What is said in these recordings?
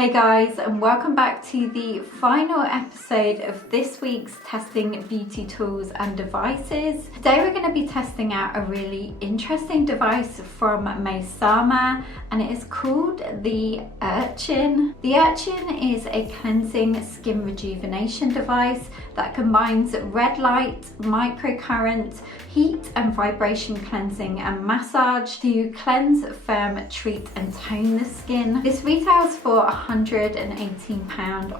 Hey guys, and welcome back to the final episode of this week's Testing Beauty Tools and Devices. Today we're going to be testing out a really interesting device from Maysama, and it is called the Urchin. The Urchin is a cleansing skin rejuvenation device that combines red light, microcurrent, heat and vibration cleansing and massage to cleanse, firm, treat and tone the skin. This retails for £118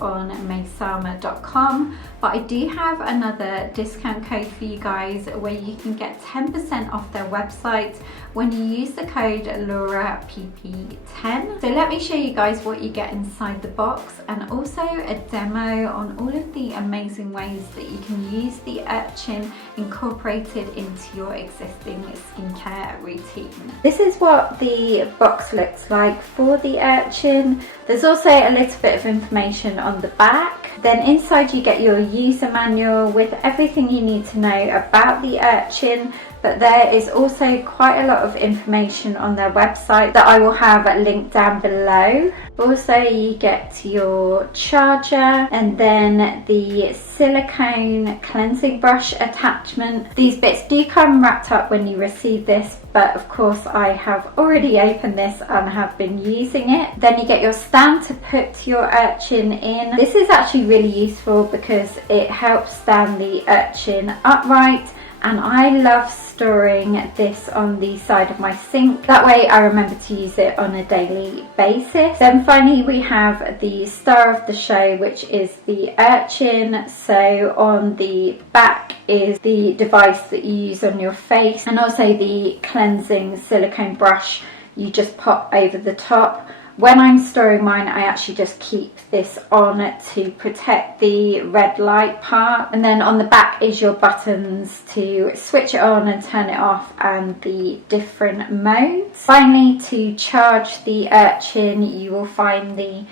on Maysama.com, but I do have another discount code for you guys where you can get 10% off their website when you use the code LauraPP10. So let me show you guys what you get inside the box and also a demo on all of the amazing ways that you can use the Urchin incorporated into your existing skincare routine. This is what the box looks like for the Urchin. There's also a little bit of information on the back. Then inside you get your user manual with everything you need to know about the Urchin, but there is also quite a lot of information on their website that I will have linked down below. Also you get your charger and then the silicone cleansing brush attachment. These bits do come wrapped up when you receive this, but of course I have already opened this and have been using it. Then you get your stand to put your Urchin in. This is actually really useful because it helps stand the Urchin upright, and I love storing this on the side of my sink. That way I remember to use it on a daily basis. Then finally we have the star of the show, which is the Urchin. So on the back is the device that you use on your face, and also the cleansing silicone brush you just pop over the top. When I'm storing mine, I actually just keep this on to protect the red light part. And then on the back is your buttons to switch it on and turn it off and the different modes. Finally, to charge the Urchin, you will find the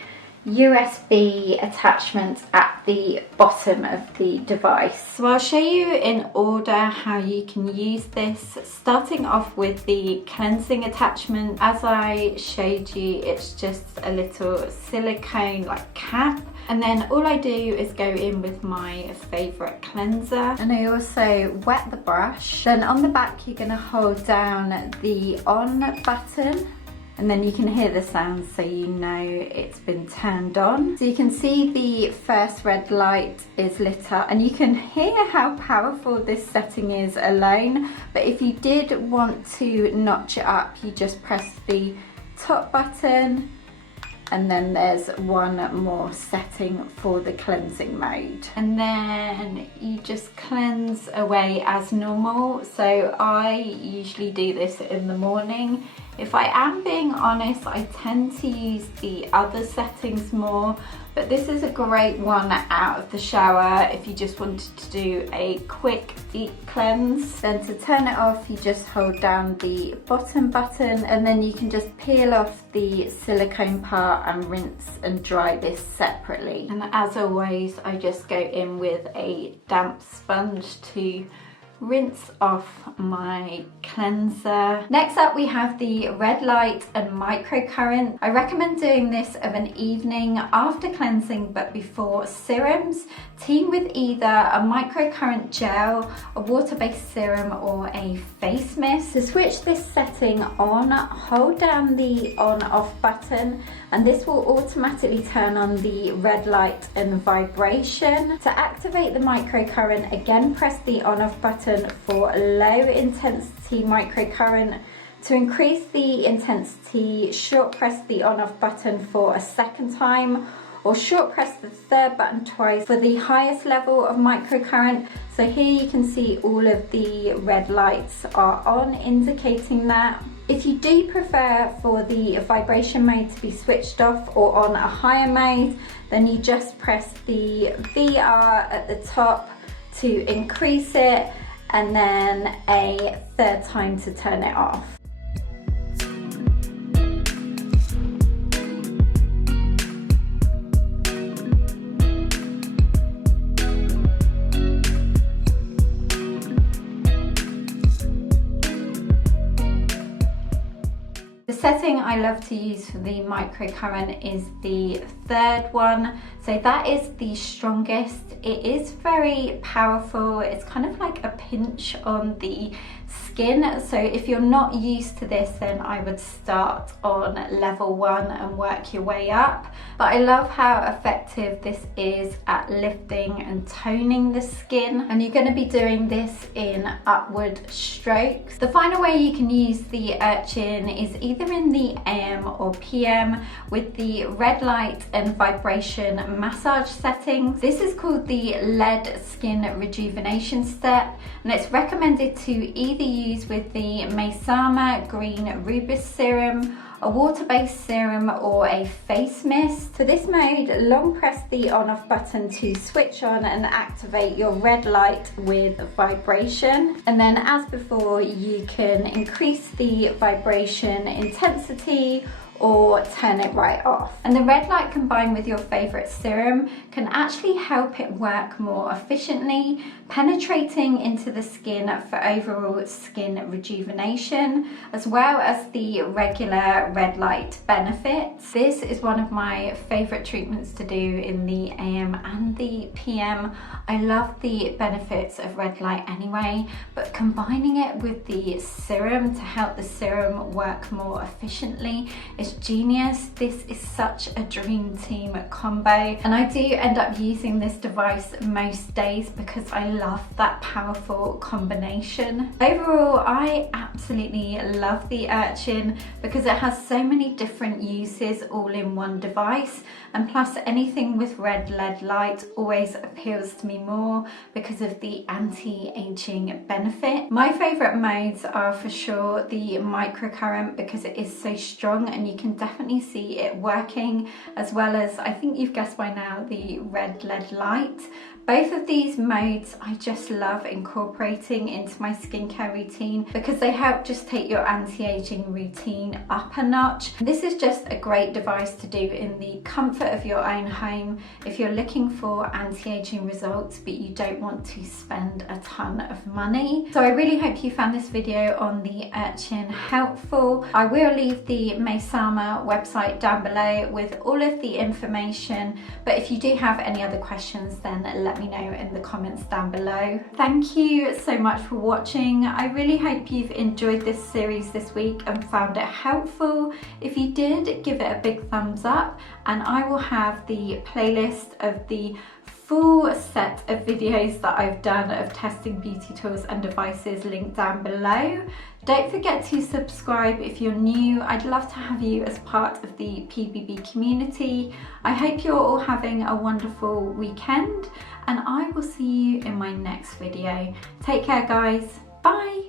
USB attachment at the bottom of the device. So I'll show you in order how you can use this, starting off with the cleansing attachment. As I showed you, it's just a little silicone like cap, and then all I do is go in with my favourite cleanser, and I also wet the brush. Then on the back you're going to hold down the on button, and then you can hear the sound so you know it's been turned on. So you can see the first red light is lit up, and you can hear how powerful this setting is alone. But if you did want to notch it up, you just press the top button, and then there's one more setting for the cleansing mode. And then you just cleanse away as normal. So I usually do this in the morning. If I am being honest, I tend to use the other settings more, but this is a great one out of the shower if you just wanted to do a quick deep cleanse. Then to turn it off, you just hold down the bottom button, and then you can just peel off the silicone part and rinse and dry this separately. And as always, I just go in with a damp sponge to rinse off my cleanser. Next up we have the red light and microcurrent. I recommend doing this of an evening after cleansing but before serums. Team with either a microcurrent gel, a water-based serum or a face mist. To switch this setting on, hold down the on-off button, and this will automatically turn on the red light and vibration. To activate the microcurrent, again press the on-off button for low intensity microcurrent. To increase the intensity, short press the on-off button for a second time, or short press the third button twice for the highest level of microcurrent. So here you can see all of the red lights are on, indicating that. If you do prefer for the vibration mode to be switched off or on a higher mode, then you just press the VR at the top to increase it, and then a third time to turn it off. setting I love to use for the microcurrent is the third one. So that is the strongest. It is very powerful. It's kind of like a pinch on the skin. So if you're not used to this, then I would start on level 1 and work your way up. But I love how effective this is at lifting and toning the skin. And you're going to be doing this in upward strokes. The final way you can use the Urchin is either in the AM or PM with the red light and vibration massage settings. This is called the lead skin rejuvenation step, and it's recommended to either use with the Maysama green rubus serum, a water-based serum, or a face mist. For this mode, long press the on-off button to switch on and activate your red light with vibration. And then as before, you can increase the vibration intensity or turn it right off. And the red light combined with your favorite serum can actually help it work more efficiently, penetrating into the skin for overall skin rejuvenation, as well as the regular red light benefits. This is one of my favorite treatments to do in the AM and the PM. I love the benefits of red light anyway, but combining it with the serum to help the serum work more efficiently is genius. This is such a dream team combo, and I do end up using this device most days because I love that powerful combination. Overall, I absolutely love the Urchin because it has so many different uses all in one device, and plus anything with red LED light always appeals to me more because of the anti-aging benefit. My favorite modes are for sure the microcurrent because it is so strong and you can definitely see it working, as well as, I think you've guessed by now, the red LED light. Both of these modes I just love incorporating into my skincare routine because they help just take your anti-aging routine up a notch. This is just a great device to do in the comfort of your own home if you're looking for anti-aging results but you don't want to spend a ton of money. So I really hope you found this video on the Urchin helpful. I will leave the Maysama website down below with all of the information, but if you do have any other questions, then let me know in the comments down below. Thank you so much for watching. I really hope you've enjoyed this series this week and found it helpful. If you did, give it a big thumbs up, and I will have the playlist of the full set of videos that I've done of testing beauty tools and devices linked down below. Don't forget to subscribe if you're new. I'd love to have you as part of the PBB community. I hope you're all having a wonderful weekend, and I will see you in my next video. Take care, guys. Bye.